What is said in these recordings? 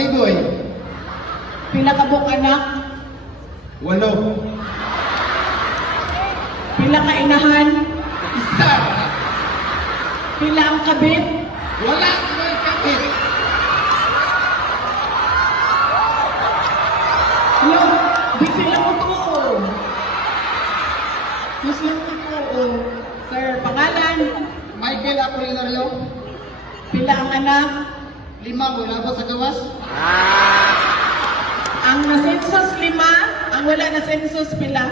Sunny Boy. Pila ka buong anak? 8. Pila ka inahan? Isa. Pila ang kabit? Wala may kapit. Hello, di sila mo totoo. Mas lang totoo. Sir, pangalan? Michael Apolinario. Pila ang anak? 5 mula ba sa gawas? Ang nasensus 5, ang wala na sensus pila?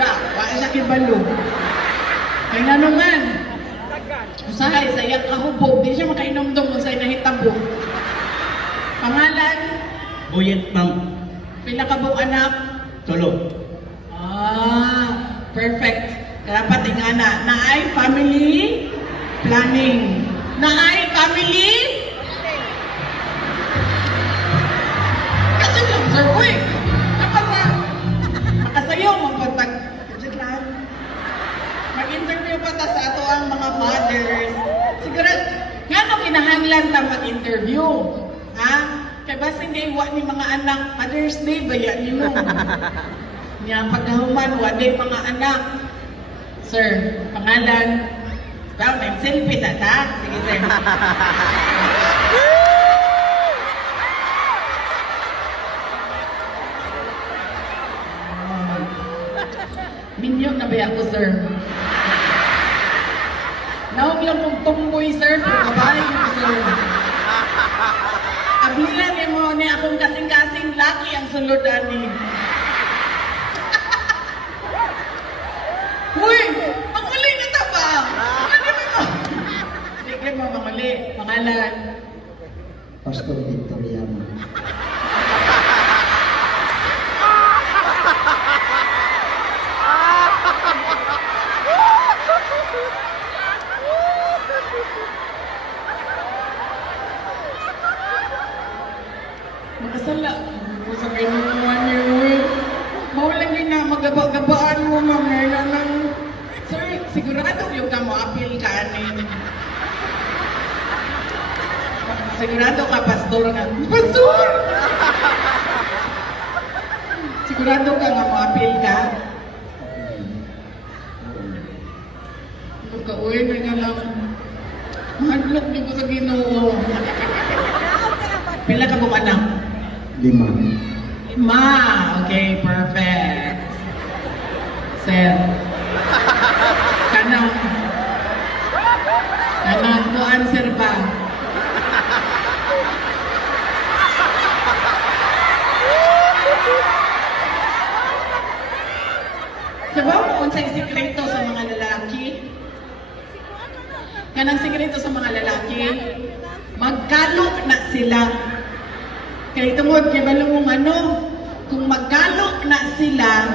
Da, wala siya kibalo. Kaya nga naman, usahay, sayang kahubog, di siya makainomdom kung sa'yo nahitabo. Pangalan? Buyet, ma'am. Pila ka buong anak? 3. Perfect. Dapat ingana, naay family planning. Naay family? Kasi lang, sir, uy, makasayaw, magpatag. Mag-interview pa ta sa ato ang mga fathers. Siguro, nga nung kinahanglan ta mag-interview. Ha? Kaya ba hindi wa ni mga anak, Father's Day ba yan nyo? Nga pagkahuman, wa day mga anak. Sir, pangalan? Ikaw, may selfie sa ta? Sige, sir. Minyo na ba ako, sir? Naong lang kong tumboy, sir. Pagkabay ko, sir. Ablilan ni mo ni akong kasing-kasing laki ang sulod ani. Uy! Manguli na ta ba? Ano mo? Hindi mo manguli. Pangalan? Pastor Victoriano. Makasala. Sa kinukuha niyo, uy. Maulang yun na, magaba-gabaan mo, ma'am. Ngayon lang. Sir, sigurado yung ka mo, appeal ka, anin. Sigurado ka, pastor nga. Pastor! Sigurado ka nga mo, appeal ka? Pagka-uwi na nga lang. Mahadlok niyo ko sa Ginoo. Pila ka buong anak? 5. 5. Okay, perfect. Sir. Kanang mo answer ba? Diba mo unsay sikreto sa mga lalaki? Kanang sikreto sa mga lalaki, magkalo na sila. Kaya tungod, kaya balong ano, kung magkalo na sila,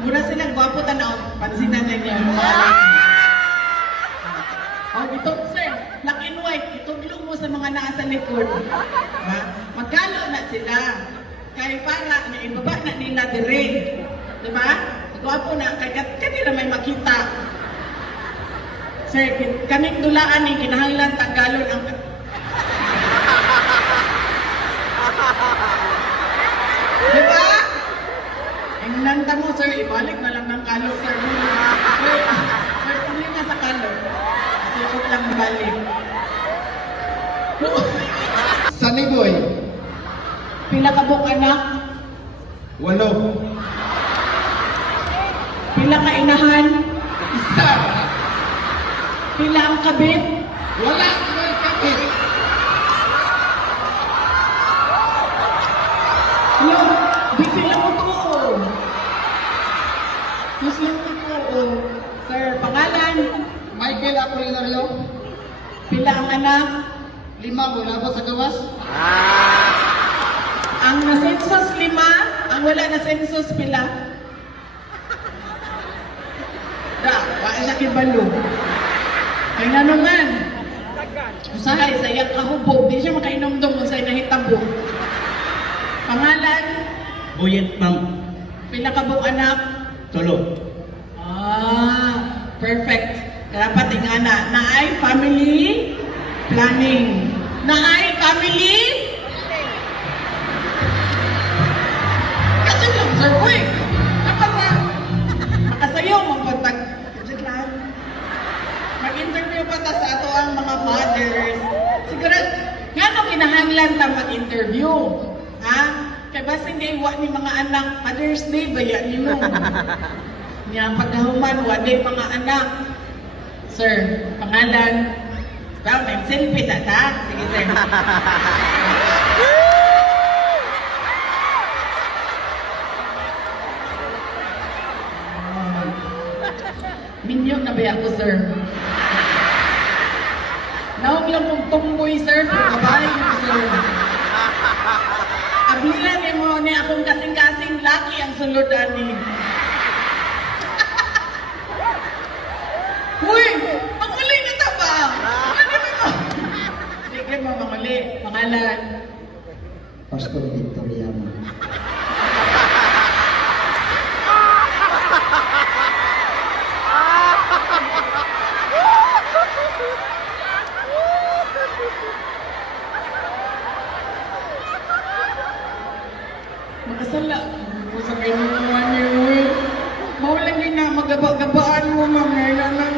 mura silang gwapo tanaw, pansinan na niya mga lalaki. O, ito, sir, black and white, itudlo mo sa mga nasa likod. Ha? Magkalo na sila. Kaya para, naibaba na nila dire. Diba? Gwapo na, kaya kanila may makita. Sir, kaming dulaan ni kinahanglan Tagalog ang diba? Ang nanta mo, sir, ibalik na lang ng kalo, sir. Sir, tuloy na sa kalo. Sikot lang balik. Sunny Boy. Pila ka buong anak? 8. Pila ka inahan? Isa. Pila ang kabit? Wala may kapit. Hello, di sila mo totoo. Mas lang totoo. Sir, pangalan? Michael Apolinario. Pila ang anak? 5 mula ba sa gawas? Ang nasensus 5, ang wala na sensus pila? Da, wala siya kibalo. Kaya nga naman, usahay, sayang kahubog, di siya makainomdom kung sa'yo nahitabo. Pangalan? Buyet, ma'am. Pila ka buong anak? 3. Perfect. Dapat ingana, naay family planning. na ay family? Kasi lang, sir, uy! Makasayo, magpatag. Kasi lang. Mag-interview pa ta sa ato ang mga fathers. Siguro, nga no kinahanglan ta mag-interview. Ha? Kaya ba hindi wa ni mga anak, Father's Day ba yan nimo? Niya pagkahuman, wa day mga anak. Sir, pangalan. Well, nag-selfie sa ta. Sige, sir. Minyo na ba ako, sir? Naog lang kong tumboy, sir. Pagkabahay ko, sir. Abilan ni mo ni akong kasing-kasing laki ang sulod ani. Uy! Manguli na ta ba? Ano mo? Sige mo, manguli. Pangalan. Pastor Victoriano. Makasala. Sa kayo naman niyo, uy. Maulang din na magaba-gabaan mo, ma'am. Ngayon lang.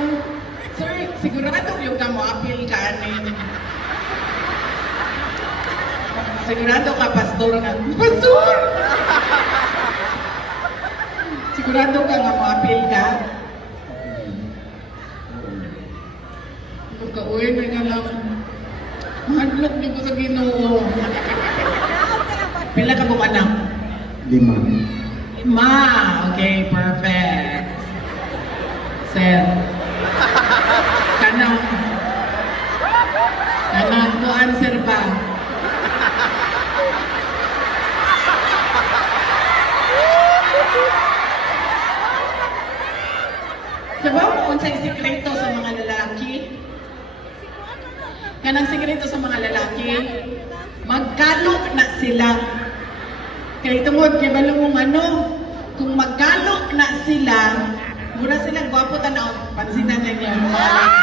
Sir, sigurado yung ka mo appeal ka anin. Sigurado ka, pastor na. Pastor! Sigurado ka nga mo appeal ka? Pagka-uwi na nga lang. Mahadlok niyo ko sa Ginoo. Pila ka mong anak? 5. 5. Okay, perfect. Sir. Kanang. Kanang mo answer pa. Diba mo unsay sikreto sa mga lalaki? Kanang sikreto sa mga lalaki, magkalo na sila. Kaya tungod, kaya balo mong ano, kung magkalo na sila, mura silang gwapo tanaw, pansinan na niya mga lalaki.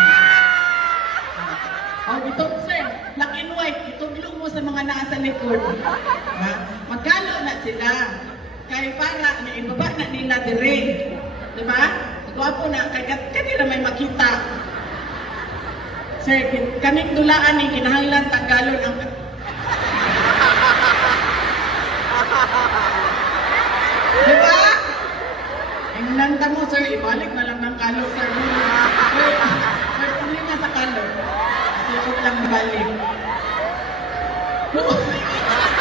Oh, ito, sir, black and white, ituglo mo sa mga nasa likod. Ha? Magkalo na sila. Kaya para, naibaba na nila dire. Diba? Gwapo na, kaya kanina may makita. Sir, kaning dulaan ni kinahanglan tagalon ang diba? Ang nanta mo, sir, ibalik na lang ng kalo, sir. Sir, tuloy na sa kalo. Sukot lang balik.